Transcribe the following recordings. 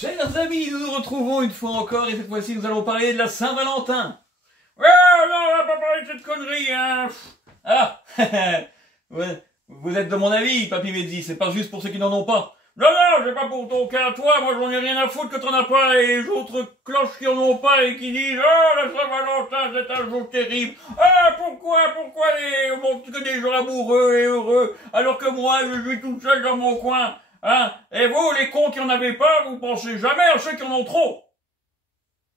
Chers amis, nous nous retrouvons une fois encore et cette fois-ci nous allons parler de la Saint-Valentin. Ouais, non, on va pas parler de cette connerie, hein. Ah, ouais, vous êtes de mon avis, Papy Mehdi, c'est pas juste pour ceux qui n'en ont pas. Non, non, c'est pas pour ton cas à toi, moi j'en ai rien à foutre que t'en as pas et les autres cloches qui en ont pas et qui disent « Oh, la Saint-Valentin, c'est un jour terrible. Ah, pourquoi on montre que des gens amoureux et heureux, alors que moi, je vis tout seul dans mon coin. » Hein? Et vous, les cons qui en avaient pas, vous pensez jamais à ceux qui en ont trop.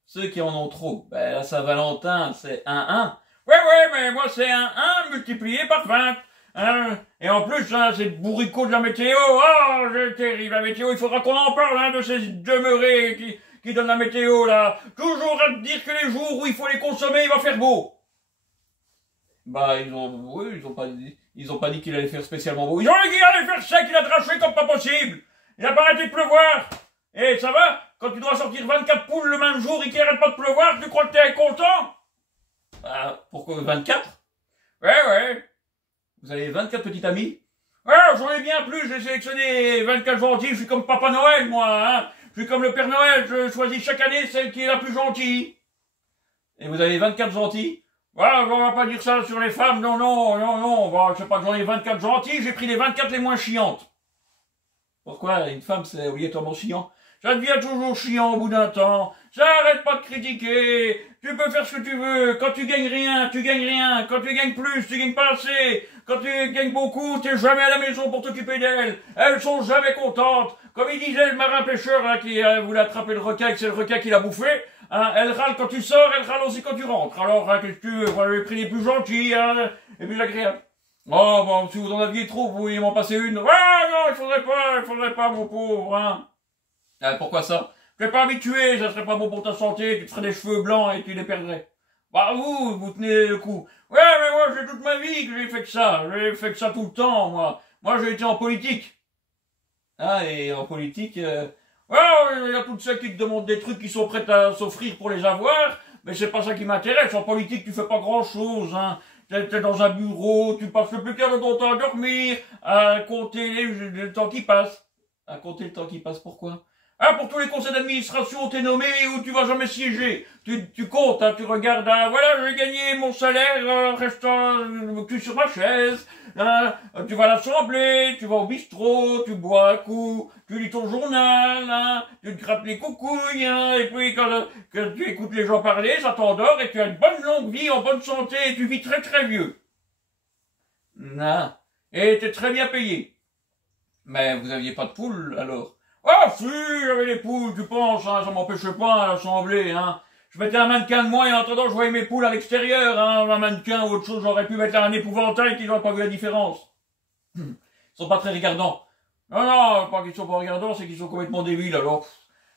Ceux qui en ont trop, ben la Saint-Valentin, c'est 1-1. Ouais, mais moi c'est 1 multiplié par 20. Hein? Et en plus, hein, c'est le bourricot de la météo. Oh, c'est terrible, la météo. Il faudra qu'on en parle, hein, de ces demeurés qui donnent la météo, là. Toujours à te dire que les jours où il faut les consommer, il va faire beau. Bah, ils ont pas dit qu'il allait faire spécialement beau. Ils ont dit qu'il allait faire sec, il a draché comme pas possible. Il a pas arrêté de pleuvoir. Et ça va? Quand tu dois sortir 24 poules le même jour et qu'il arrête pas de pleuvoir, tu crois que t'es content? Bah, pourquoi 24? Ouais. Vous avez 24 petits amis? Ouais, j'en ai bien plus, j'ai sélectionné 24 gentils, je suis comme Papa Noël, moi, hein. Je suis comme le Père Noël, je choisis chaque année celle qui est la plus gentille. Et vous avez 24 gentils? Voilà, on va pas dire ça sur les femmes, non, je sais pas que j'en ai 24 gentilles, j'ai pris les 24 les moins chiantes. Pourquoi? Une femme, c'est obligatoirement chiant? Ça devient toujours chiant au bout d'un temps, ça arrête pas de critiquer, tu peux faire ce que tu veux, quand tu gagnes rien, tu gagnes rien, quand tu gagnes plus, tu gagnes pas assez, quand tu gagnes beaucoup, t'es jamais à la maison pour t'occuper d'elles, elles sont jamais contentes, comme il disait le marin pêcheur là, qui voulait attraper le requin et que c'est le requin qui l'a bouffé. Hein, elle râle quand tu sors, elle râle aussi quand tu rentres. Alors, hein, qu'est-ce que tu veux? Moi, j'ai pris les plus gentils, hein, et plus agréables. Oh, bon, si vous en aviez trop, vous vouliez m'en passer une. Ah, non, il faudrait pas, mon pauvre, hein. Ah, pourquoi ça? Tu n'es pas habitué, ça serait pas bon pour ta santé, tu te ferais des cheveux blancs et tu les perdrais. Bah, vous tenez le coup. Ouais, mais moi, j'ai toute ma vie que j'ai fait que ça tout le temps, moi. Moi, j'ai été en politique. Ah, et en politique, ouais, il y a toutes celles qui te demandent des trucs qui sont prêts à s'offrir pour les avoir, mais c'est pas ça qui m'intéresse. En politique, tu fais pas grand chose, hein. T'es dans un bureau, tu passes le plus clair de ton temps à dormir, à compter le temps qui passe. À compter le temps qui passe, pourquoi? Ah, pour tous les conseils d'administration où t'es nommé et où tu vas jamais siéger. Tu comptes, hein, tu regardes, hein, voilà, j'ai gagné mon salaire, restant le cul sur ma chaise, hein, tu vas à l'assemblée, tu vas au bistrot, tu bois un coup, tu lis ton journal, hein, tu te grattes les coucouilles, hein, et puis quand tu écoutes les gens parler, ça t'endort et tu as une bonne longue vie en bonne santé et tu vis très très vieux. Non. Et t'es très bien payé. Mais vous aviez pas de poule, alors? Ah si, j'avais les poules, tu penses, hein, ça m'empêchait pas à l'assemblée, hein. Je mettais un mannequin de moi et en attendant je voyais mes poules à l'extérieur, hein, un mannequin ou autre chose, j'aurais pu mettre un épouvantail qu'ils n'auraient pas vu la différence. Ils sont pas très regardants. Non, pas qu'ils sont pas regardants, c'est qu'ils sont complètement débiles, alors.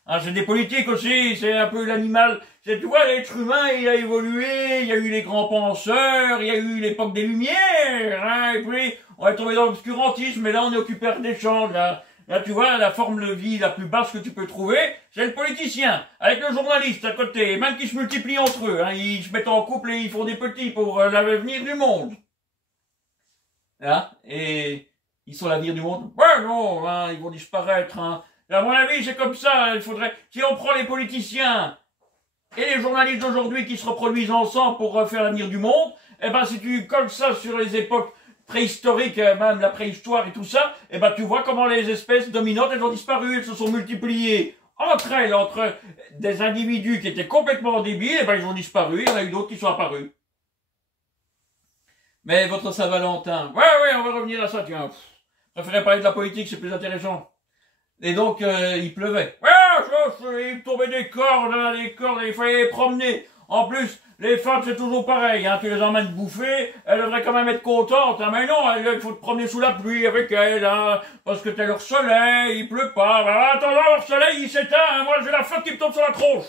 Hein, c'est des politiques aussi, c'est un peu l'animal. Tu vois, l'être humain, il a évolué, il y a eu les grands penseurs, il y a eu l'époque des Lumières, hein, et puis on est tombé dans l'obscurantisme, et là on est occupé des champs, là. Là, tu vois, la forme de vie la plus basse que tu peux trouver, c'est le politicien, avec le journaliste à côté, même qui se multiplient entre eux, hein, ils se mettent en couple et ils font des petits pour l'avenir du monde. Hein, et ils sont l'avenir du monde? Ouais, non, hein, ils vont disparaître, hein. À mon avis, c'est comme ça, il faudrait, si on prend les politiciens et les journalistes d'aujourd'hui qui se reproduisent ensemble pour faire l'avenir du monde, eh ben, si tu colles ça sur les époques préhistoriques, même la préhistoire et tout ça, eh ben, tu vois comment les espèces dominantes, elles ont disparu, elles se sont multipliées entre des individus qui étaient complètement débiles, eh ben, ils ont disparu, il y en a eu d'autres qui sont apparus. Mais votre Saint-Valentin, ouais, on va revenir à ça, tiens. Je préférais parler de la politique, c'est plus intéressant. Et donc, il pleuvait. Ouais, il tombait des cordes, il fallait les promener. En plus, les femmes, c'est toujours pareil, hein, tu les emmènes bouffer, elles devraient quand même être contentes, hein, mais non, il faut te promener sous la pluie avec elles, hein, parce que t'as leur soleil, il pleut pas, bah, attendant, leur soleil, il s'éteint, hein, moi, j'ai la flotte qui me tombe sur la tronche.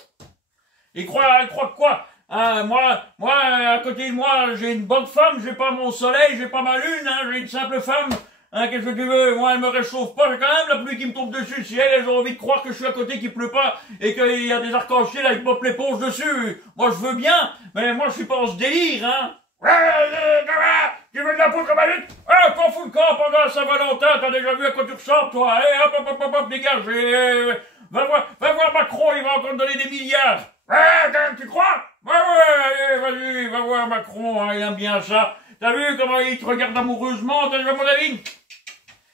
Elle croit quoi? Hein, moi, à côté de moi, j'ai une bonne femme, j'ai pas mon soleil, j'ai pas ma lune, hein, j'ai une simple femme. Hein, qu'est-ce que tu veux? Moi, elle me réchauffe pas, j'ai quand même la pluie qui me tombe dessus. Si elles ont envie de croire que je suis à côté, qu'il pleut pas, et qu'il y a des arcs-en-ciel avec Bob l'éponge dessus, moi je veux bien, mais moi je suis pas en ce délire, hein. Tu veux de la poudre comme à lutte? T'en fous le camp pendant la Saint-Valentin, t'as déjà vu à quoi tu ressembles, toi? Allez, hop, dégage, Va voir Macron, il va encore donner des milliards. Ouais, tu crois? Ouais, allez, vas-y, va voir Macron, hein, il aime bien ça. T'as vu comment il te regarde amoureusement, t'as vu à mon avis?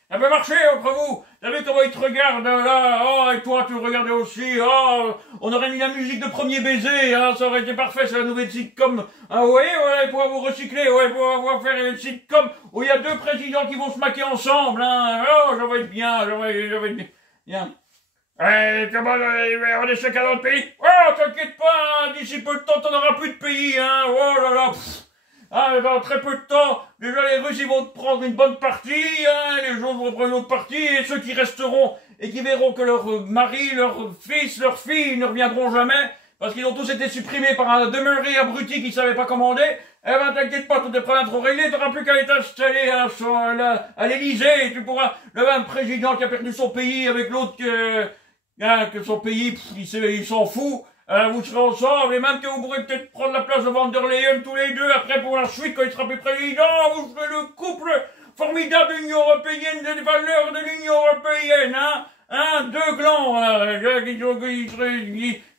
Ça peut marcher entre vous. T'as vu comment il te regarde là? Oh, et toi, tu le regardais aussi. Oh, on aurait mis la musique de Premier Baiser, hein, ça aurait été parfait, c'est la nouvelle sitcom. Ah, vous voyez, ouais, pour vous recycler, ouais, pour faire une sitcom où il y a deux présidents qui vont se maquer ensemble, hein. Oh, ça va être bien, ça va être bien. Comment, on est chacun dans le pays? Oh, t'inquiète pas, hein, d'ici peu de temps, t'en auras plus de pays, hein. Oh là là, dans très peu de temps, déjà les Russes ils vont te prendre une bonne partie, hein, les gens vont prendre une autre partie, et ceux qui resteront et qui verront que leur mari, leur fils, leur fille ne reviendront jamais, parce qu'ils ont tous été supprimés par un demeuré abruti qui savait pas commander, eh ben t'inquiète pas, tous tes problèmes seront réglés, t'auras plus qu'à aller t'installer à l'Élysée, et tu pourras, le même président qui a perdu son pays avec l'autre que son pays, il s'en fout. Vous serez ensemble, et même que vous pourrez peut-être prendre la place de Van der Leyen tous les deux, après pour la suite, quand il sera plus président, vous serez le couple formidable de l'Union Européenne, des valeurs de l'Union Européenne, hein, deux glands,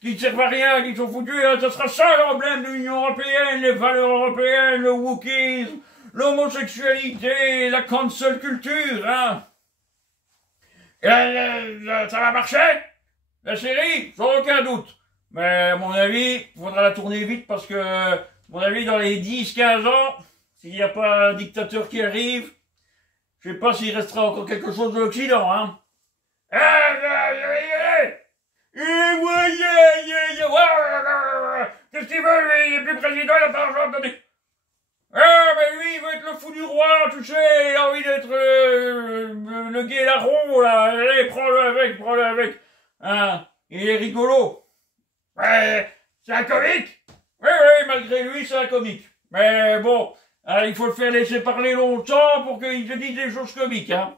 qui ne servent à rien, qui sont foutus, hein, ça sera ça l'emblème de l'Union Européenne, les valeurs européennes, le wokisme, l'homosexualité, la cancel culture, hein. Et ça va marcher? La série? Sans aucun doute. Mais à mon avis, il faudra la tourner vite parce que, à mon avis, dans les 10-15 ans, s'il n'y a pas un dictateur qui arrive, je sais pas s'il restera encore quelque chose de l'Occident, hein. Qu'est-ce qu'il veut, lui? Il est plus président, il a pas d'argent, attendez. Mais lui, il veut être le fou du roi, tu sais, il a envie d'être le gay larron, là. Allez, prends-le avec. Hein, il est rigolo. Ouais, c'est un comique. Oui, malgré lui, c'est un comique. Mais bon, il faut le faire laisser parler longtemps pour qu'il te dise des choses comiques, hein.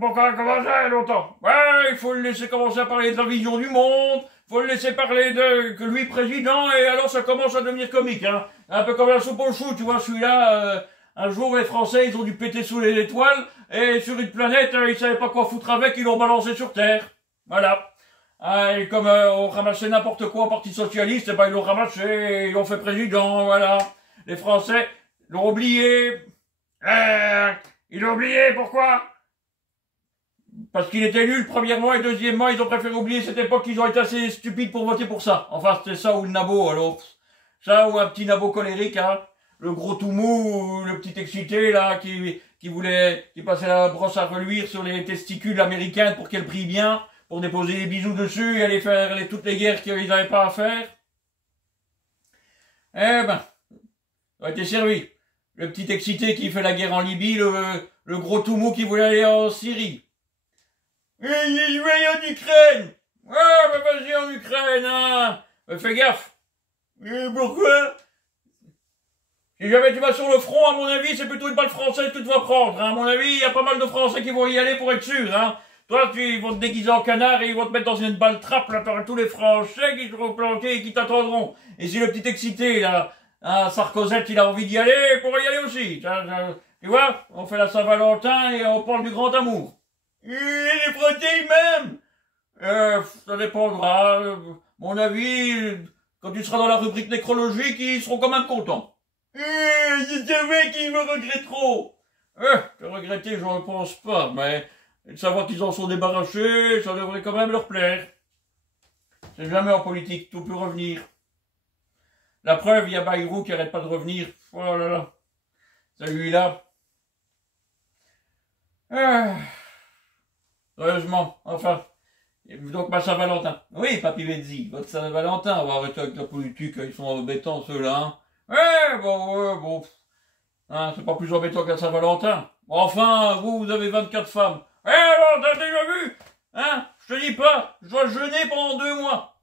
Pourquoi commencer longtemps? Ouais, il faut le laisser commencer à parler de la vision du monde, faut le laisser parler que lui président, et alors ça commence à devenir comique, hein. Un peu comme la soupe au chou, tu vois, celui-là, un jour les Français, ils ont dû péter sous les étoiles, et sur une planète, ils savaient pas quoi foutre avec, ils l'ont balancé sur Terre. Voilà. Et comme on ramassait n'importe quoi au Parti Socialiste, ils l'ont ramassé, ils l'ont fait président, voilà. Les Français l'ont oublié. Ils l'ont oublié, pourquoi? Parce qu'il était nul, premièrement, et deuxièmement, ils ont préféré oublier cette époque, ils ont été assez stupides pour voter pour ça. Enfin, c'était ça ou le nabo, alors. Ça ou un petit nabo colérique, hein. Le gros tout mou, le petit excité, là, qui passait la brosse à reluire sur les testicules américaines pour qu'elles brillent bien, pour déposer des bisous dessus et aller faire toutes les guerres qu'ils n'avaient pas à faire. Eh ben, ça a été servi. Le petit excité qui fait la guerre en Libye, le gros tout mou qui voulait aller en Syrie. Je vais aller en Ukraine. Ouais, bah vas-y en Ukraine, hein. Mais fais gaffe. Pourquoi? Si jamais tu vas sur le front, à mon avis, c'est plutôt une balle française que tu vas prendre, hein. À mon avis, il y a pas mal de Français qui vont y aller pour être sûrs, hein. Toi, ils vont te déguiser en canard et ils vont te mettre dans une balle trappe, là, par tous les Français qui seront planqués et qui t'attendront. Et si le petit excité, là, hein, Sarkozette, il a envie d'y aller, il pourra y aller aussi. Tu vois, on fait la Saint-Valentin et on parle du grand amour. Et les Français même. Ça dépendra. Mon avis, quand tu seras dans la rubrique nécrologique, ils seront quand même contents. Je savais qu'ils me regretteront. Te regretter, je ne pense pas, mais de savoir qu'ils en sont débarrassés, ça devrait quand même leur plaire. C'est jamais en politique, tout peut revenir. La preuve, il y a Bayrou qui arrête pas de revenir. Oh là là. Celui-là. Heureusement, enfin. Donc ma Saint-Valentin. Oui, Papy Vezzi, votre Saint-Valentin, on va arrêter avec la politique, ils sont embêtants ceux-là. Hein. Bon. Hein, c'est pas plus embêtant qu'un Saint-Valentin. Enfin, vous avez 24 femmes. Alors, t'as déjà vu? Hein? Je te dis pas, je dois jeûner pendant 2 mois.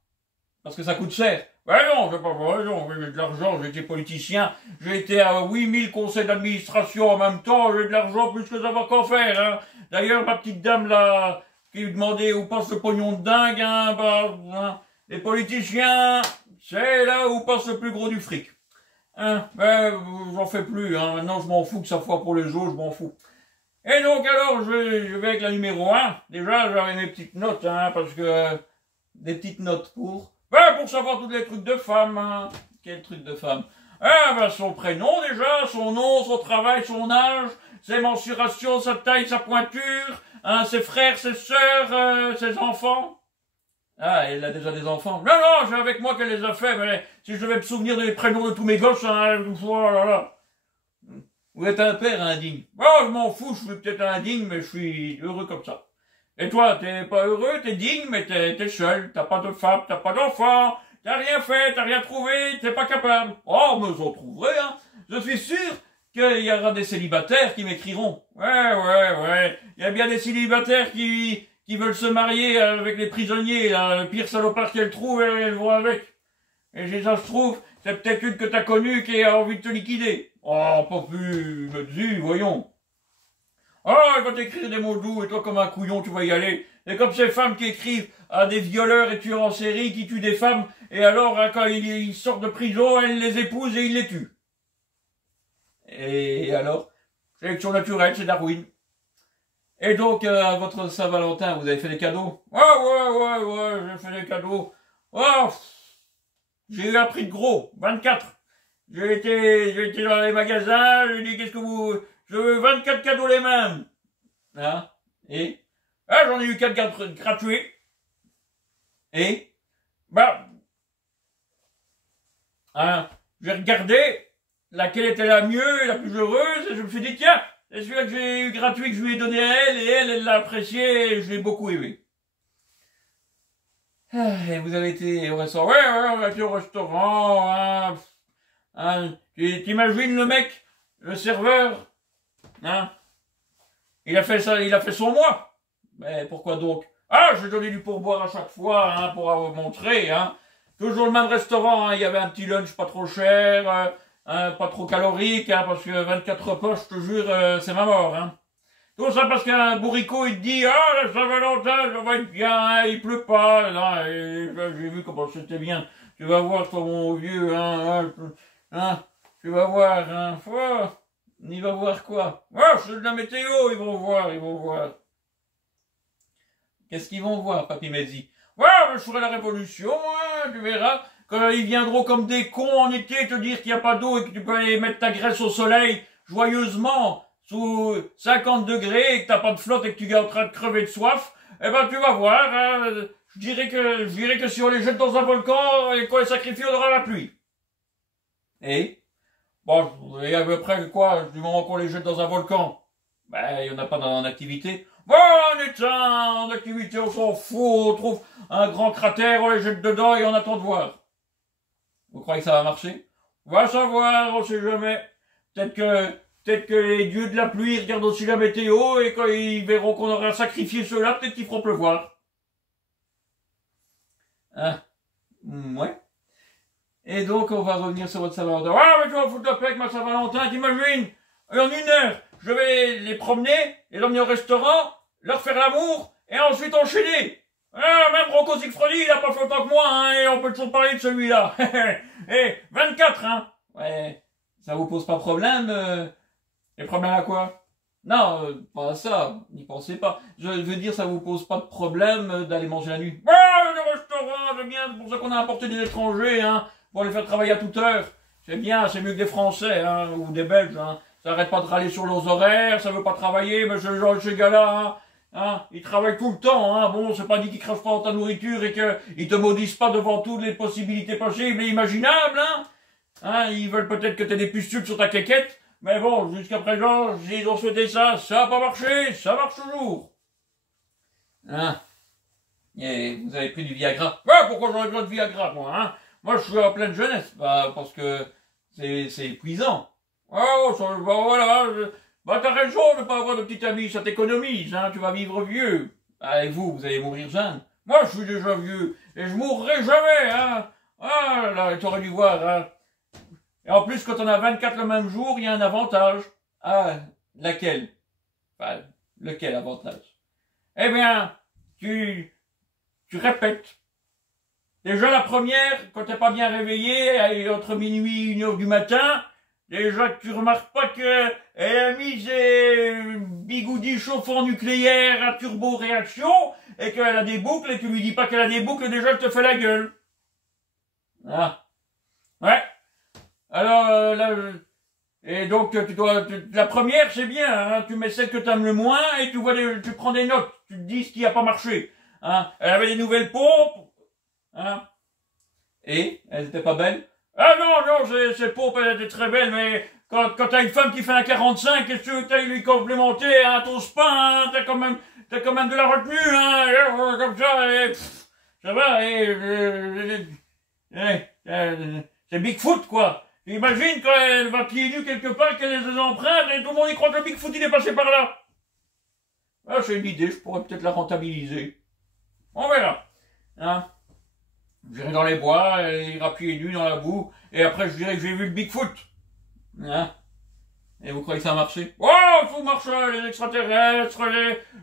Parce que ça coûte cher. Non, j'ai pas raison, j'ai de l'argent, j'ai été politicien, j'ai été à 8000 conseils d'administration en même temps, j'ai de l'argent plus que savoir qu'en faire, hein. D'ailleurs, ma petite dame là, qui lui demandait où passe le pognon de dingue, hein, les politiciens, c'est là où passe le plus gros du fric. Hein, j'en fais plus, hein. Maintenant je m'en fous que ça soit pour les autres, je m'en fous. Et donc alors, je vais avec la numéro 1. Déjà, j'avais mes petites notes, hein, parce que... des petites notes pour savoir tous les trucs de femme, hein. Quel truc de femme? Ah, ben, son prénom déjà, son nom, son travail, son âge, ses mensurations, sa taille, sa pointure, hein, ses frères, ses sœurs, ses enfants. Ah, elle a déjà des enfants. Non, non, c'est avec moi qu'elle les a fait, mais si je devais me souvenir des prénoms de tous mes gosses, hein, oh là là. Vous êtes un père indigne. Oh, je m'en fous, je suis peut-être indigne, mais je suis heureux comme ça. Et toi, t'es pas heureux, t'es digne, mais t'es seul, t'as pas de femme, t'as pas d'enfant, t'as rien fait, t'as rien trouvé, t'es pas capable. Oh, mais j'en trouverai, hein. Je suis sûr qu'il y aura des célibataires qui m'écriront. Ouais. Il y a bien des célibataires qui veulent se marier avec les prisonniers, là, le pire salopard qu'elles trouvent, elles vont avec. Et si ça se trouve, c'est peut-être une que t'as connue qui a envie de te liquider. Oh, pas plus, me dis, voyons. Oh, il va t'écrire des mots doux, et toi, comme un couillon, tu vas y aller. C'est comme ces femmes qui écrivent à des violeurs et tueurs en série qui tuent des femmes, et alors, quand ils sortent de prison, elles les épousent et ils les tuent. Et alors, sélection naturelle, c'est Darwin. Et donc, à votre Saint-Valentin, vous avez fait des cadeaux? Ouais, j'ai fait des cadeaux. Oh, j'ai eu un prix de gros, 24. J'ai été dans les magasins, j'ai dit, qu'est-ce que vous... Je veux 24 cadeaux les mêmes. Hein? Et? Ah, j'en ai eu 4 gratuits. Et? Bah... Hein, j'ai regardé laquelle était la mieux et la plus heureuse, et je me suis dit, tiens, c'est celui-là que j'ai eu gratuit, que je lui ai donné à elle, et elle l'a apprécié, et je l'ai beaucoup aimé. Ah, et vous avez été au restaurant? Ouais, on a été au restaurant, hein, t'imagines le mec, le serveur, hein, il a fait ça, il a fait son mois. Mais pourquoi donc? Ah, j'ai donné du pourboire à chaque fois, hein, pour vous montrer, hein. Toujours le même restaurant, hein, il y avait un petit lunch pas trop cher, pas trop calorique, hein, parce que 24 repas, je te jure, c'est ma mort, hein. Tout ça parce qu'un bourricot, il te dit, ah, la Saint-Valentin, ça va être bien, hein, il pleut pas, là, et j'ai vu comment c'était bien. Tu vas voir, toi, mon vieux, tu vas voir, hein, il va voir quoi? Ah, c'est de la météo, ils vont voir. Qu'est-ce qu'ils vont voir, Papy Mezzi? Ouais, je ferai la révolution, hein, tu verras. Quand ils viendront comme des cons en été te dire qu'il n'y a pas d'eau et que tu peux aller mettre ta graisse au soleil, joyeusement, sous 50 degrés, et que t'as pas de flotte et que tu es en train de crever de soif, eh ben, tu vas voir, hein, je dirais que si on les jette dans un volcan, et qu'on les sacrifie, on aura la pluie. Et? Bon, et à peu près quoi, du moment qu'on les jette dans un volcan? Ben, il n'y en a pas en activité. Bon, on est en activité, on s'en fout, on trouve un grand cratère, on les jette dedans et on attend de voir. Vous croyez que ça va marcher? On va savoir, on sait jamais. Peut-être que les dieux de la pluie regardent aussi la météo et quand ils verront qu'on aura sacrifié ceux-là, peut-être qu'ils feront pleuvoir. Hein? Ouais. Et donc, on va revenir sur votre Saint-Valentin. Ah, mais tu vas foutre la paix avec ma Saint-Valentin, t'imagines? En 1 heure, je vais les promener, les emmener au restaurant, leur faire l'amour, et ensuite enchaîner. Ah, même Rocco Siffredi, il a pas fait autant que moi, hein, et on peut toujours parler de celui-là. Et 24, hein. Ouais, ça vous pose pas problème, les problèmes à quoi? Non, pas à ça, n'y pensez pas. Je veux dire, ça vous pose pas de problème d'aller manger la nuit. Ah, le restaurant, c'est bien, c'est pour ça qu'on a apporté des étrangers, hein, pour les faire travailler à toute heure. C'est bien, c'est mieux que des Français, hein, ou des Belges, hein. Ça arrête pas de râler sur leurs horaires, ça veut pas travailler, mais ces gars-là, hein, ils travaillent tout le temps, hein. Bon, c'est pas dit qu'ils crachent pas dans ta nourriture et qu'ils te maudissent pas devant toutes les possibilités possibles et imaginables, hein. Ils veulent peut-être que t'aies des pustules sur ta quéquette, mais bon, jusqu'à présent, ils ont souhaité ça, ça a pas marché, ça marche toujours. Hein. Et vous avez pris du Viagra. Ouais, pourquoi j'aurais besoin de Viagra, moi, hein? Moi, je suis en pleine jeunesse, bah, parce que c'est épuisant. Oh, ça, bah, voilà, bah, t'as raison de pas avoir de petit ami, ça t'économise, hein, tu vas vivre vieux. Ah, et vous allez mourir jeune. Moi, je suis déjà vieux, et je mourrai jamais, hein. Ah, là, t'aurais dû voir, hein. Et en plus, quand on a 24 le même jour, il y a un avantage. Ah, laquelle? Enfin, lequel avantage? Eh bien, tu répètes. Déjà la première, quand t'es pas bien réveillé, entre minuit et 1 heure du matin, déjà que tu remarques pas que elle a mis ses bigoudis chauffants nucléaires à turbo-réaction et qu'elle a des boucles et tu lui dis pas qu'elle a des boucles, déjà elle te fait la gueule. Ah. Ouais. Alors, et donc, la première, c'est bien, hein, tu mets celle que t'aimes le moins et tu prends des notes, tu te dis ce qui a pas marché. Hein. Elle avait des nouvelles pompes, hein. Et, elles étaient pas belles? Ah non, ces pompes, elles étaient très belles, mais quand t'as une femme qui fait un 45, qu'est-ce que tu veux que t'ailles lui complémenter, hein, ton spin, hein, t'as quand même de la retenue, hein, comme ça, et, ça va, c'est Bigfoot, quoi. Imagine quand elle va pieds nus quelque part, qu'elle a des empreintes, et tout le monde y croit que le Bigfoot, il est passé par là. Ah, c'est une idée, je pourrais peut-être la rentabiliser. On verra. Hein. J'irai dans les bois, elle ira pieds nus dans la boue, et après je dirai que j'ai vu le Bigfoot. Hein. Et vous croyez que ça a marché? Oh, tout marche, les extraterrestres,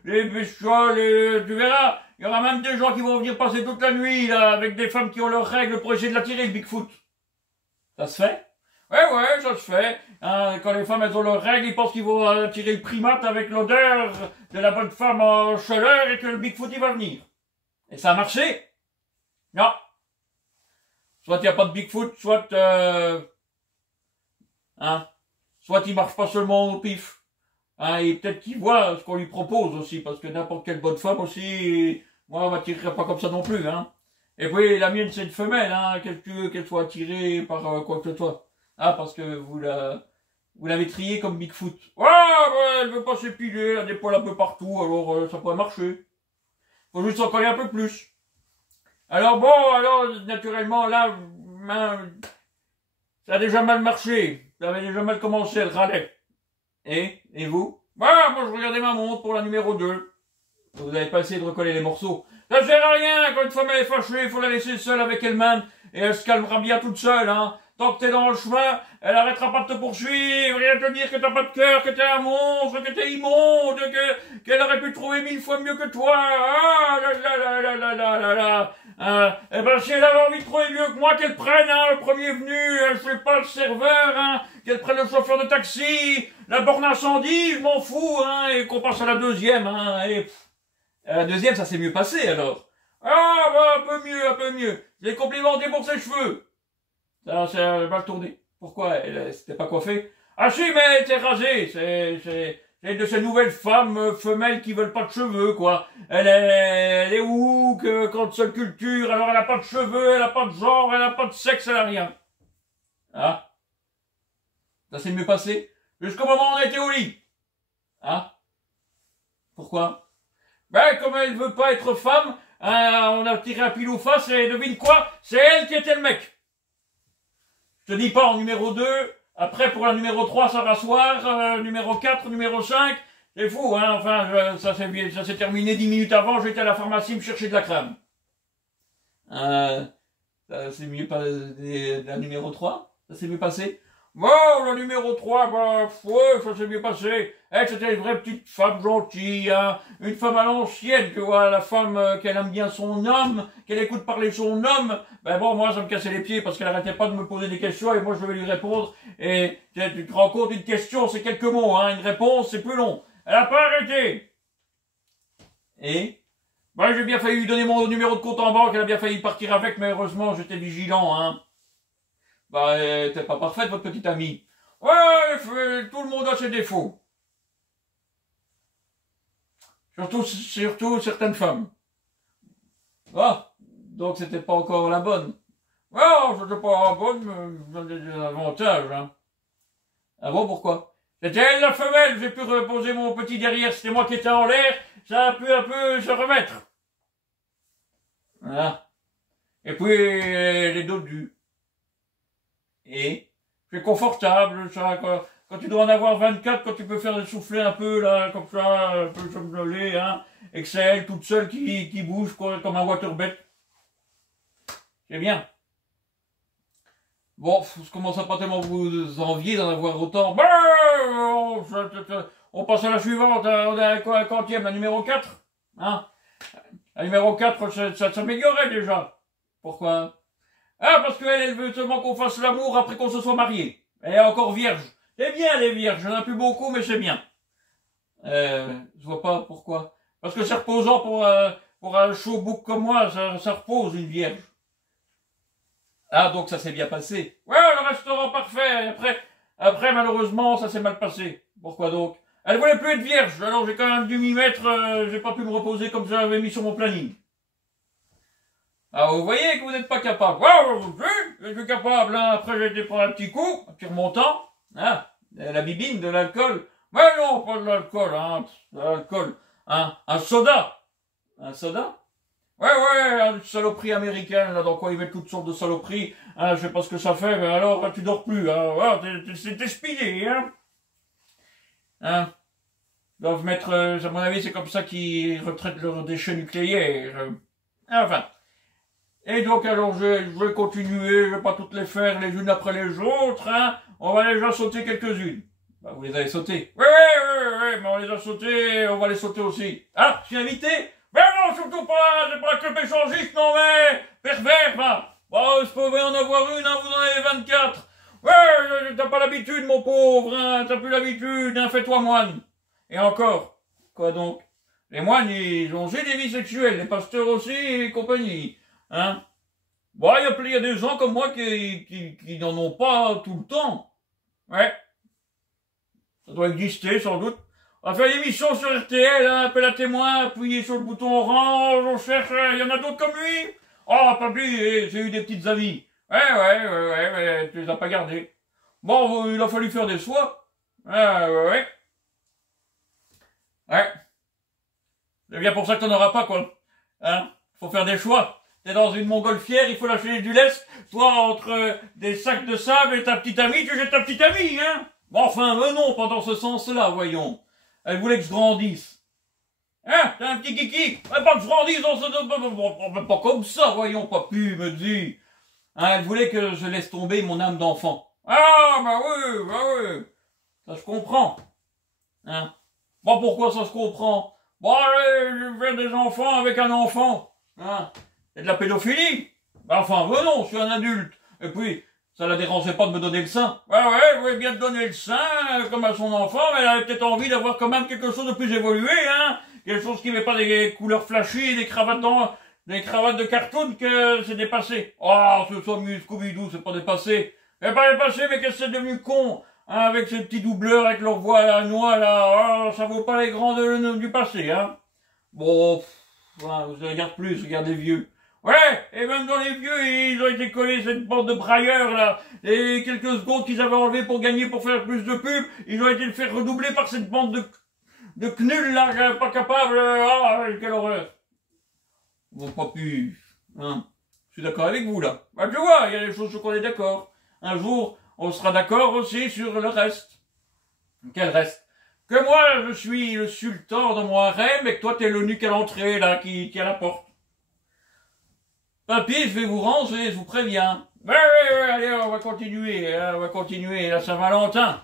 les bestioles, tu verras. Il y aura même des gens qui vont venir passer toute la nuit, là, avec des femmes qui ont leurs règles pour essayer de l'attirer, le Bigfoot. Ça se fait? Ouais, ça se fait. Hein, quand les femmes, elles ont leurs règles, ils pensent qu'ils vont attirer le primate avec l'odeur de la bonne femme en chaleur et que le Bigfoot, il va venir. Et ça a marché? Non. Soit il n'y a pas de Bigfoot, soit, hein, soit il marche pas seulement au pif. Hein, et peut-être qu'il voit ce qu'on lui propose aussi, parce que n'importe quelle bonne femme aussi, moi, on m'attirerait pas comme ça non plus, hein. Et puis, la mienne, c'est une femelle, hein, qu'est-ce que tu veux qu'elle soit attirée par quoi que ce soit. Ah, parce que vous l'avez triée comme Bigfoot. Ouais, elle veut pas s'épiler, elle a des poils un peu partout, alors ça pourrait marcher. Faut juste s'en coller un peu plus. Alors bon, naturellement, là, ça a déjà mal marché. Ça avait déjà mal commencé, elle râlait. Et vous? Bah, moi je regardais ma montre pour la numéro 2. Vous n'avez pas essayé de recoller les morceaux. Ça sert à rien, quand une femme elle est fâchée, il faut la laisser seule avec elle-même, et elle se calmera bien toute seule, hein. Tant que t'es dans le chemin, elle arrêtera pas de te poursuivre, rien te dire que t'as pas de cœur, que t'es un monstre, que t'es immonde, qu'elle aurait pu trouver 1000 fois mieux que toi. Ah, eh ben, si elle avait envie de trouver mieux que moi, qu'elle prenne, hein, le premier venu, elle fait pas le serveur, hein, qu'elle prenne le chauffeur de taxi, la borne incendie, je m'en fous, hein, et qu'on passe à la deuxième, hein, et la deuxième, ça s'est mieux passé, alors. Ah, bah, un peu mieux. Les compliments pour ses cheveux. Ça a mal tourné. Pourquoi? Elle s'était pas coiffée? Ah si, mais elle était rasée. C'est une de ces nouvelles femmes femelles qui veulent pas de cheveux, quoi. Elle est où que quand seule culture, alors elle a pas de cheveux, elle a pas de genre, elle a pas de sexe, elle a rien. Ah. Ça s'est mieux passé? Jusqu'au moment où on a été au lit. Ah. Pourquoi? Ben, comme elle veut pas être femme, on a tiré un pile ou face et devine quoi? C'est elle qui était le mec. Je te dis pas en numéro 2, après pour la numéro 3 ça va soir, numéro 4, numéro 5, c'est fou, hein, enfin, ça s'est terminé 10 minutes avant, j'étais à la pharmacie me chercher de la crème. Ça s'est mieux pas la numéro 3? Ça s'est mieux passé? Bon, la numéro 3, bah, ouais, ça s'est mieux passé. Elle, c'était une vraie petite femme gentille, hein. Une femme à l'ancienne, tu vois, la femme qu'elle aime bien son homme, qu'elle écoute parler son homme. Ben bon, moi, ça me cassait les pieds parce qu'elle arrêtait pas de me poser des questions et moi, je devais lui répondre. Et tu te rends compte, une question, c'est quelques mots, hein. Une réponse, c'est plus long. Elle a pas arrêté. Et ben, j'ai bien failli lui donner mon numéro de compte en banque, elle a bien failli partir avec, mais heureusement, j'étais vigilant, hein. Bah, t'es pas parfaite, votre petite amie. Ouais, tout le monde a ses défauts. Surtout certaines femmes. Ah, donc c'était pas encore la bonne. Ah, c'était pas la bonne, mais j'en ai des avantages, hein. Ah bon, pourquoi? C'était elle la femelle, j'ai pu reposer mon petit derrière, c'était moi qui étais en l'air, ça a pu un peu se remettre. Voilà. Et puis, les dodus. Et c'est confortable, ça, quand tu dois en avoir 24, quand tu peux faire souffler un peu, là, comme ça, un peu somnolé, hein, et que c'est elle toute seule qui bouge, quoi, comme un waterbed. C'est bien. Bon, je commence à pas tellement vous envier d'en avoir autant. Bah, on passe à la suivante, on est à quoi, quantième, la numéro 4, hein. La numéro 4, ça s'améliorait déjà. Pourquoi? Ah, parce qu'elle, elle veut seulement qu'on fasse l'amour après qu'on se soit marié. Elle est encore vierge. C'est bien les vierges, j'en ai plus beaucoup, mais c'est bien. Je vois pas pourquoi. Parce que c'est reposant pour un chaud bouc comme moi, ça repose une vierge. Ah, donc ça s'est bien passé. Ouais, le restaurant parfait. Après malheureusement, ça s'est mal passé. Pourquoi donc? Elle voulait plus être vierge, alors j'ai quand même dû m'y mettre, j'ai pas pu me reposer comme j'avais mis sur mon planning. Ah, vous voyez que vous n'êtes pas capable. Ouais, je suis capable, hein. Après j'ai été prendre un petit coup, un petit remontant. Ah, la bibine, de l'alcool. Mais non, pas de l'alcool, hein. De l'alcool. Un soda. Un soda? Ouais, une saloperie américaine, là, dans quoi ils mettent toutes sortes de saloperies. Hein, je sais pas ce que ça fait, mais alors, tu dors plus, hein. Ouais, t'es speedé, hein. Hein. Ils doivent mettre, à mon avis, c'est comme ça qu'ils retraitent leurs déchets nucléaires. Enfin. Et donc, alors, je vais continuer, je vais pas toutes les faire les unes après les autres, hein. On va déjà sauter quelques-unes. Bah, vous les avez sautées. Oui, mais on les a sautées, on va les sauter aussi. Ah, je suis invité? Mais non, surtout pas, c'est pas un club échangiste, non mais, pervers, bah. Bah, je peux en avoir une, hein, vous en avez 24. Ouais, t'as pas l'habitude, mon pauvre, hein, t'as plus l'habitude, hein, fais-toi moine. Et encore. Quoi donc? Les moines, ils ont aussi des vies sexuelles, les pasteurs aussi, et compagnie. Hein? Bon, il y a des gens comme moi qui n'en ont pas tout le temps. Ouais. Ça doit exister, sans doute. On va faire l'émission sur RTL, hein, appel à témoin, appuyez sur le bouton orange, on cherche, il y en a d'autres comme lui? Oh, papy, j'ai eu des petites amies. Ouais, mais tu les as pas gardées. Bon, il a fallu faire des choix. Ouais. C'est bien pour ça que t'en auras pas, quoi. Hein? Faut faire des choix. T'es dans une montgolfière, il faut lâcher du lest. Toi, entre des sacs de sable et ta petite amie, tu jettes ta petite amie, hein? Bon, enfin, venons, pas dans ce sens-là, voyons. Elle voulait que je grandisse. Hein? T'as un petit kiki? Pas que je grandisse dans ce... Pas comme ça, voyons, papy, me dit. Hein, elle voulait que je laisse tomber mon âme d'enfant. Ah, bah oui. Ça se comprend. Hein? Bon, pourquoi ça se comprend? Bon, allez, je vais faire des enfants avec un enfant. Hein? C'est de la pédophilie. Bah, enfin, venons, je suis un adulte. Et puis, ça la dérangeait pas de me donner le sein. Ouais, je voulais bien te donner le sein, comme à son enfant, mais elle avait peut-être envie d'avoir quand même quelque chose de plus évolué, hein. Quelque chose qui met pas des couleurs flashy, des cravates de cartoon que c'est dépassé. Oh, ce soit Scooby-Doo, c'est pas dépassé. C'est pas dépassé, mais qu'est-ce que c'est devenu con, hein, avec ces petits doubleurs, avec leur voix à la noix, là. Oh, ça vaut pas les grands du passé, hein. Bon, je regarde plus, je regarde les vieux. Ouais, et même dans les vieux, ils ont été collés cette bande de brailleurs, là. Et quelques secondes qu'ils avaient enlevées pour gagner, pour faire plus de pub, ils ont été le faire redoubler par cette bande de knuls, là, pas capables. Ah, quelle horreur. Bon, pas pu, hein. Je suis d'accord avec vous, là. Bah, tu vois, il y a des choses sur qu'on est d'accord. Un jour, on sera d'accord aussi sur le reste. Quel reste? Que moi, je suis le sultan dans mon harem, et que toi, t'es l'eunuque à l'entrée, là, qui à la porte. Papy, je vais vous ranger, je vous préviens. Ouais, allez, on va continuer, la Saint-Valentin.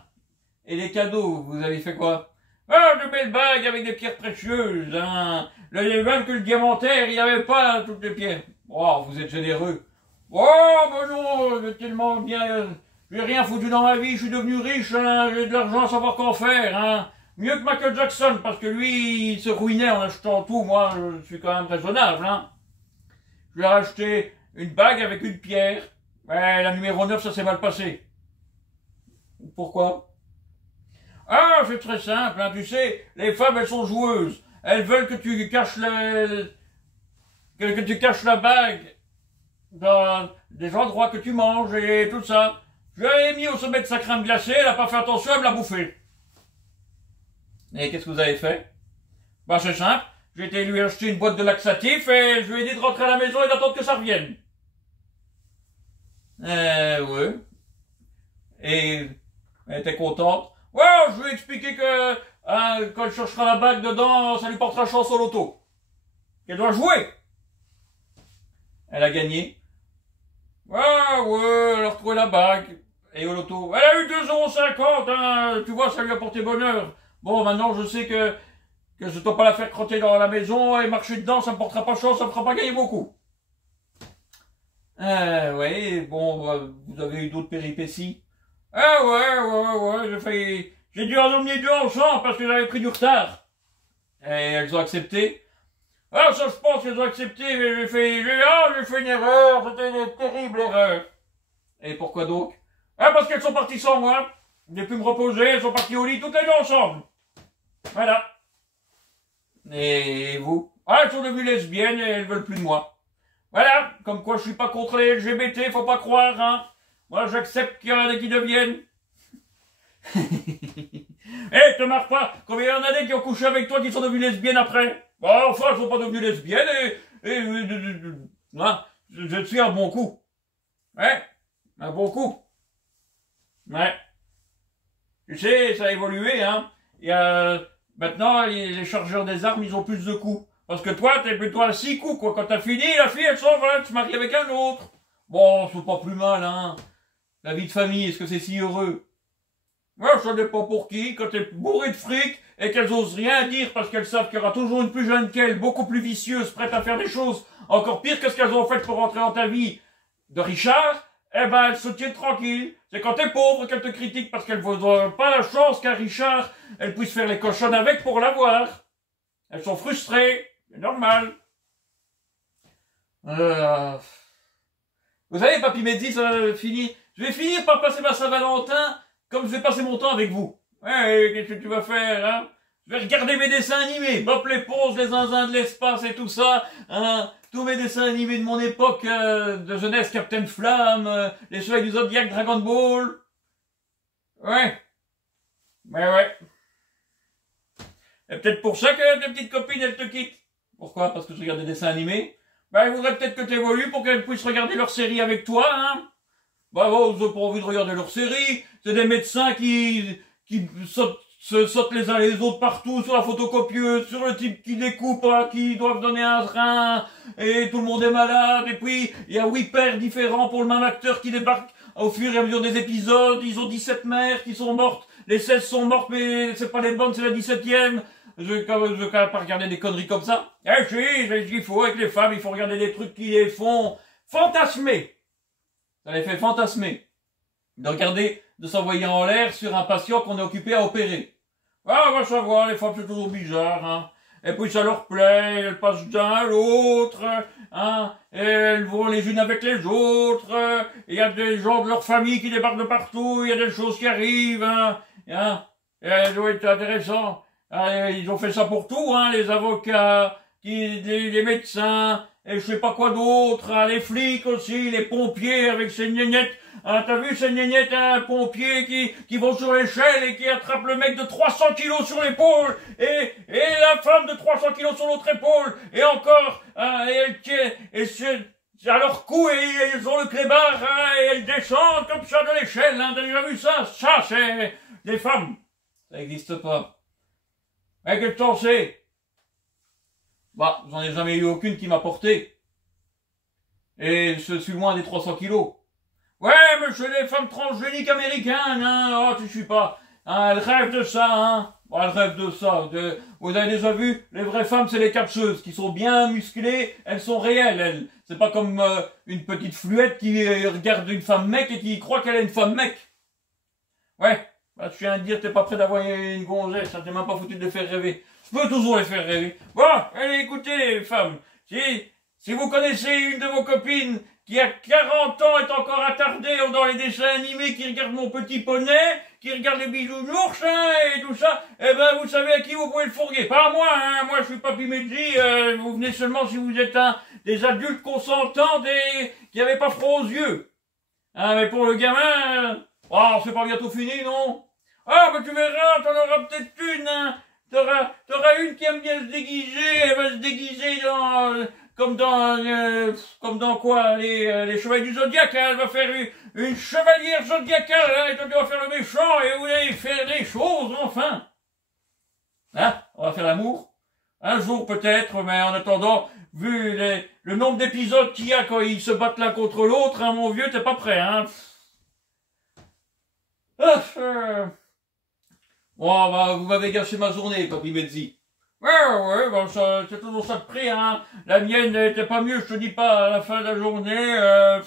Et les cadeaux, vous avez fait quoi? Ah, de belles bagues avec des pierres précieuses, hein. Même que le diamantaire, il n'y avait pas toutes les pierres. Oh, vous êtes généreux. Oh, ben non, j'ai tellement bien, j'ai rien foutu dans ma vie, je suis devenu riche, hein, j'ai de l'argent à savoir qu'en faire, hein. Mieux que Michael Jackson, parce que lui, il se ruinait en achetant tout, moi, je suis quand même raisonnable, hein. Je lui ai racheté une bague avec une pierre. Ouais, la numéro 9, ça s'est mal passé. Pourquoi? Ah, c'est très simple, hein, tu sais, les femmes, elles sont joueuses. Elles veulent que tu caches que tu caches la bague dans des endroits que tu manges et tout ça. Je l'avais mis au sommet de sa crème glacée, elle a pas fait attention, elle me l'a bouffé. Et qu'est-ce que vous avez fait? Bah, c'est simple. J'ai été lui acheter une boîte de laxatif et je lui ai dit de rentrer à la maison et d'attendre que ça revienne. Ouais. Et elle était contente. Ouais, je lui ai expliqué que quand elle cherchera la bague dedans, ça lui portera chance au loto. Qu'elle doit jouer. Elle a gagné. Ouais, elle a retrouvé la bague. Et au loto. Elle a eu 2,50 €, hein. Tu vois, ça lui a porté bonheur. Bon, maintenant, je sais que je ne dois pas la faire crotter dans la maison et marcher dedans, ça me portera pas chance, ça me fera pas gagner beaucoup. Oui, bon, vous avez eu d'autres péripéties. Ah ouais, j'ai dû en emmener deux ensemble parce que j'avais pris du retard. Et elles ont accepté. Ah, ça, je pense qu'elles ont accepté, mais j'ai fait une erreur, c'était une terrible erreur. Et pourquoi donc? Ah, parce qu'elles sont parties sans moi. J'ai pu me reposer, elles sont parties au lit toutes les deux ensemble. Voilà. Et vous? Ah, elles sont devenues lesbiennes et elles veulent plus de moi. Voilà, comme quoi je suis pas contre les LGBT, faut pas croire, hein. Moi, j'accepte qu'il y en a des qui deviennent. Eh, te marre pas, combien il y en a des qui ont couché avec toi qui sont devenues lesbiennes après? Bon, enfin, elles sont pas devenues lesbiennes hein, je suis un bon coup. Ouais, un bon coup. Ouais. Tu sais, ça a évolué, hein. Il y a, maintenant, les chargeurs des armes, ils ont plus de coups. Parce que toi, t'es plutôt à 6 coups, quoi. Quand t'as fini, la fille, elle s'en va, elle se marie avec un autre. Bon, c'est pas plus mal, hein. La vie de famille, est-ce que c'est si heureux? Ouais, ça dépend pour qui. Quand t'es bourré de fric et qu'elles osent rien dire parce qu'elles savent qu'il y aura toujours une plus jeune qu'elles, beaucoup plus vicieuse, prête à faire des choses encore pires que ce qu'elles ont fait pour rentrer dans ta vie de Richard, eh ben, elles se tiennent tranquilles. C'est quand t'es pauvre qu'elles te critiquent parce qu'elles n'ont pas la chance qu'un Richard, elles puissent faire les cochonnes avec pour l'avoir. Elles sont frustrées. C'est normal. Vous savez, Papy Mehdi, ça va finir. Je vais finir par passer ma Saint-Valentin comme je vais passer mon temps avec vous. Ouais, qu'est-ce que tu vas faire, hein? Je vais regarder mes dessins animés. Bob l'éponge, les zinzins de l'espace et tout ça. Hein? Tous mes dessins animés de mon époque de jeunesse, Captain Flamme, les Chevaliers du Zodiac, Dragon Ball. Ouais. Ouais. Et peut-être pour ça que tes petites copines, elles te quittent. Pourquoi? Parce que tu regardes des dessins animés? Ben, elles voudraient peut-être que tu évolues pour qu'elles puissent regarder leur série avec toi, hein? Bah, ils ont pas envie de regarder leur série. C'est des médecins qui sautent les uns les autres partout sur la photocopieuse, sur le type qui découpe, hein, qui doivent donner un rein, et tout le monde est malade, et puis il y a 8 pères différents pour le même acteur qui débarquent au fur et à mesure des épisodes, ils ont 17 mères qui sont mortes, les 16 sont mortes, mais c'est pas les bonnes, c'est la 17e. Je vais pas regarder des conneries comme ça. Eh si, c'est ce qu'il faut avec les femmes, il faut regarder des trucs qui les font fantasmer. Ça les fait fantasmer. De regarder, de s'envoyer en l'air sur un patient qu'on est occupé à opérer. Ah, on va savoir, les femmes c'est toujours bizarre, hein. Et puis ça leur plaît, elles passent d'un à l'autre, hein. Et elles vont les unes avec les autres, il y a des gens de leur famille qui débarquent de partout, il y a des choses qui arrivent, hein. Et ça doit être intéressant. Ils ont fait ça pour tout, hein, les avocats, les médecins, et je sais pas quoi d'autre, hein, les flics aussi, les pompiers avec ces nénettes. Ah, t'as vu ces nénettes, un pompier qui vont sur l'échelle et qui attrape le mec de 300 kilos sur l'épaule et la femme de 300 kilos sur l'autre épaule et encore, hein, et elle tient, et c'est à leur cou et ils ont le clébard, hein, et elles descendent comme ça de l'échelle, hein, t'as déjà vu ça? Ça, c'est des femmes. Ça n'existe pas. Mais qu'est-ce que t'en sais? Bah, j'en ai jamais eu aucune qui m'a porté. Et je suis loin des 300 kilos. Ouais, mais c'est des femmes transgéniques américaines, hein. Oh, tu suis pas. Hein, elles rêvent de ça, hein. Bon, elles rêvent de ça. Vous avez déjà vu, les vraies femmes, c'est les capcheuses, qui sont bien musclées, elles sont réelles, elles. C'est pas comme une petite fluette qui regarde une femme mec et qui croit qu'elle est une femme mec. Ouais, bah, je viens de dire, t'es pas prêt d'avoir une gonzesse, ça t'es même pas foutu de les faire rêver. Je peux toujours les faire rêver. Bon, allez, écoutez, les femmes. Si vous connaissez une de vos copines qui a 40 ans est encore attardée dans les dessins animés, qui regarde Mon Petit Poney, qui regarde les bisounours, hein, et tout ça, eh ben, vous savez à qui vous pouvez le fourguer. Pas à moi, hein. Moi, je suis Papy Mehdi, vous venez seulement si vous êtes des adultes consentants, qui n'avaient pas froid aux yeux. Hein, mais pour le gamin, oh, c'est pas bientôt fini, non? Ah, ben, tu verras, t'en auras peut-être une, hein. T'auras une qui aime bien se déguiser, elle va se déguiser comme dans quoi, les chevaliers du Zodiac, hein, elle va faire une chevalière zodiacale, hein, et toi tu vas faire le méchant, et vous allez faire des choses, enfin. Hein, on va faire l'amour. Un jour peut-être, mais en attendant, vu le nombre d'épisodes qu'il y a quand ils se battent l'un contre l'autre, hein, mon vieux, t'es pas prêt, hein. Bon, bah, vous m'avez gâché ma journée, Papy Mehdi. Ouais, bon, c'est toujours ça de prix, hein. La mienne n'était pas mieux, je te dis pas, à la fin de la journée,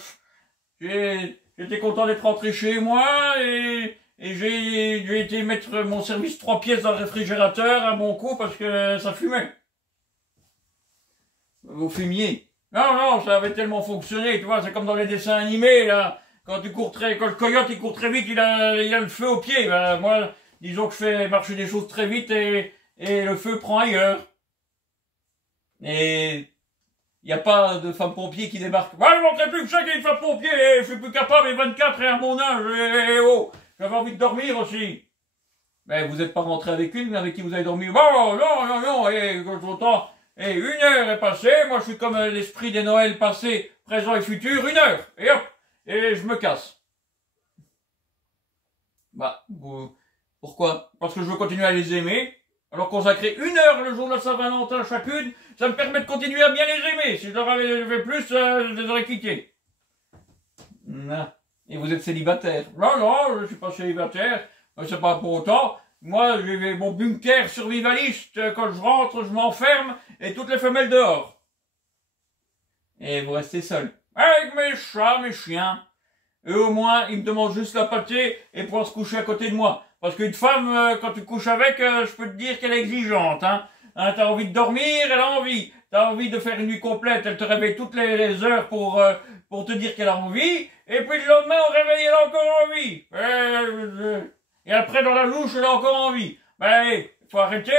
j'ai j'étais content d'être rentré chez moi et j'ai été mettre mon service 3 pièces dans le réfrigérateur à mon coup parce que ça fumait. Vous fumiez? Non, non, ça avait tellement fonctionné, tu vois, c'est comme dans les dessins animés, là. Quand le coyote il court très vite, il a le feu au pied. Ben, moi, disons que je fais marcher des choses très vite et le feu prend ailleurs. Et il n'y a pas de femme pompier qui débarque. Ouais, je montrais plus que ça qu'il y a une femme pompier, je suis plus capable, et 24 et à mon âge, oh, j'avais envie de dormir aussi. Mais vous n'êtes pas rentré avec une, mais avec qui vous avez dormi? Bon, non, et autant. Et 1 heure est passée, moi je suis comme l'esprit des Noëls passés, présents et futurs, 1 heure, et hop, et je me casse. Bah, pourquoi? Parce que je veux continuer à les aimer. Alors consacrer 1 heure le jour de la Saint-Valentin chacune, ça me permet de continuer à bien les aimer. Si je leur avais fait plus, je les aurais quittés. Et vous êtes célibataire? Non, non, je suis pas célibataire, mais c'est pas pour autant. Moi, j'ai mon bunker survivaliste. Quand je rentre, je m'enferme et toutes les femelles dehors. Et vous restez seul. Avec mes chats, mes chiens. Eux, au moins, ils me demandent juste la pâtée et pouvoir se coucher à côté de moi. Parce qu'une femme, quand tu couches avec, je peux te dire qu'elle est exigeante. T'as envie de dormir, elle a envie. T'as envie de faire une nuit complète, elle te réveille toutes les heures pour te dire qu'elle a envie. Et puis le lendemain, au réveil, elle a encore envie. Et après, dans la douche, elle a encore envie. Ben, faut arrêter,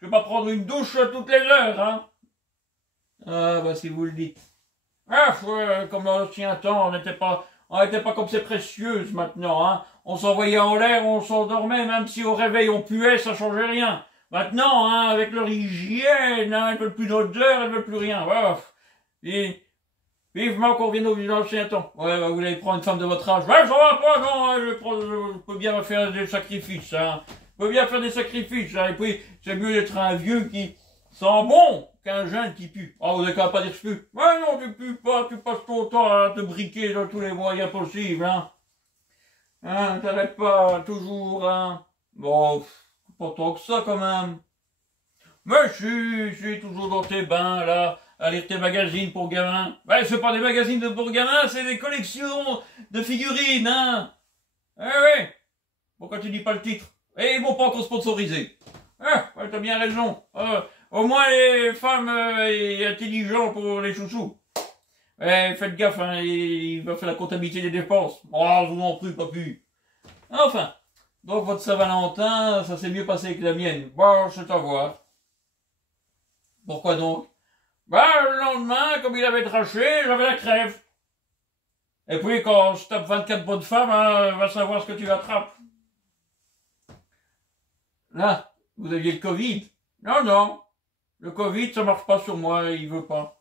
Je vais pas prendre une douche toutes les heures, Ah, bah, si vous le dites. Ah, comme dans l'ancien temps, on n'était pas comme ces précieuses maintenant, On s'envoyait en l'air, on s'endormait, même si au réveil on puait, ça changeait rien. Maintenant, avec leur hygiène, elles veulent plus d'odeur, elles veulent plus rien. Et vivement qu'on revienne au ancien temps. Ouais, bah, vous allez prendre une femme de votre âge. Ouais, ça va pas, non, je peux bien faire des sacrifices, Je peux bien faire des sacrifices, Et puis, c'est mieux d'être un vieux qui sent bon qu'un jeune qui pue. Ah, vous n'avez qu'à pas dire que je pue. Ouais, non, tu pues pas, tu passes ton temps à te briquer dans tous les moyens possibles, T'arrêtes pas toujours, Bon, pas tant que ça, quand même. Mais je suis toujours dans tes bains, là, à lire tes magazines pour gamins. Ouais, c'est pas des magazines pour gamins, c'est des collections de figurines, ouais. Pourquoi tu dis pas le titre? Et ils vont pas encore sponsoriser. Ouais, t'as bien raison. Au moins les femmes intelligentes pour les chouchous. Faites gaffe, il va faire la comptabilité des dépenses. Oh, je vous en prie, papy. Enfin, donc votre Saint-Valentin, ça s'est mieux passé que la mienne. Bon, c'est à voir. Pourquoi donc? Le lendemain, comme il avait draché, j'avais la crève. Et puis, quand je tape 24 bonnes femmes, va savoir ce que tu attrapes. Là, vous aviez le Covid. Non. Le Covid, ça marche pas sur moi, il veut pas.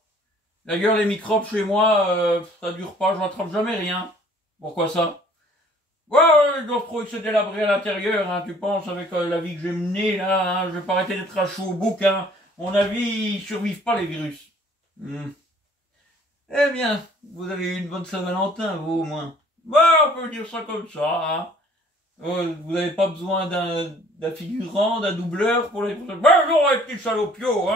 D'ailleurs, les microbes chez moi, ça dure pas, je n'attrape jamais rien. Pourquoi ça? Ils doivent trop se délabrer à l'intérieur, tu penses, avec la vie que j'ai menée, là, je vais pas arrêter d'être à chaud au bouc, mon avis, ils survivent pas, les virus. Eh bien, vous avez eu une bonne Saint-Valentin, vous, au moins. On peut dire ça comme ça, vous n'avez pas besoin d'un figurant, d'un doubleur pour les... non, les petits salopios,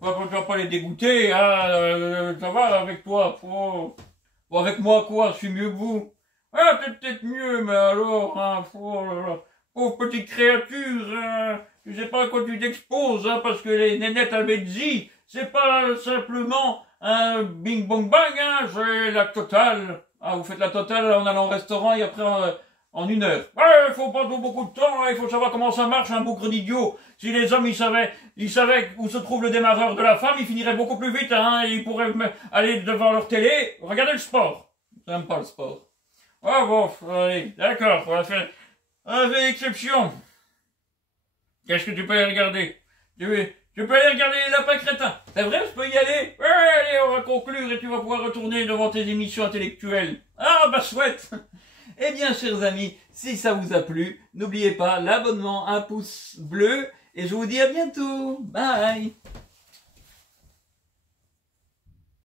tu vas pas les dégoûter, ça va avec toi. Bon, avec moi, quoi, je suis mieux que vous. T'es peut-être mieux, mais alors, pauvre petite créature, tu sais pas à quoi tu t'exposes, parce que les nénettes à Betzi, c'est pas simplement un bing bong bang, c'est la totale. Vous faites la totale en allant au restaurant et après en 1 heure. Il faut pas beaucoup de temps, il faut savoir comment ça marche, un boucre d'idiot. Si les hommes, ils savaient où se trouve le démarreur de la femme, ils finiraient beaucoup plus vite, ils pourraient aller devant leur télé, regarder le sport. J'aime pas le sport. Bon, allez, d'accord, on va faire exception. Qu'est-ce que tu peux aller regarder? Tu peux aller regarder les lapins crétins. C'est vrai, je peux y aller? Ouais, allez, on va conclure et tu vas pouvoir retourner devant tes émissions intellectuelles. Chouette. Eh bien, chers amis, si ça vous a plu, n'oubliez pas l'abonnement, un pouce bleu, et je vous dis à bientôt. Bye.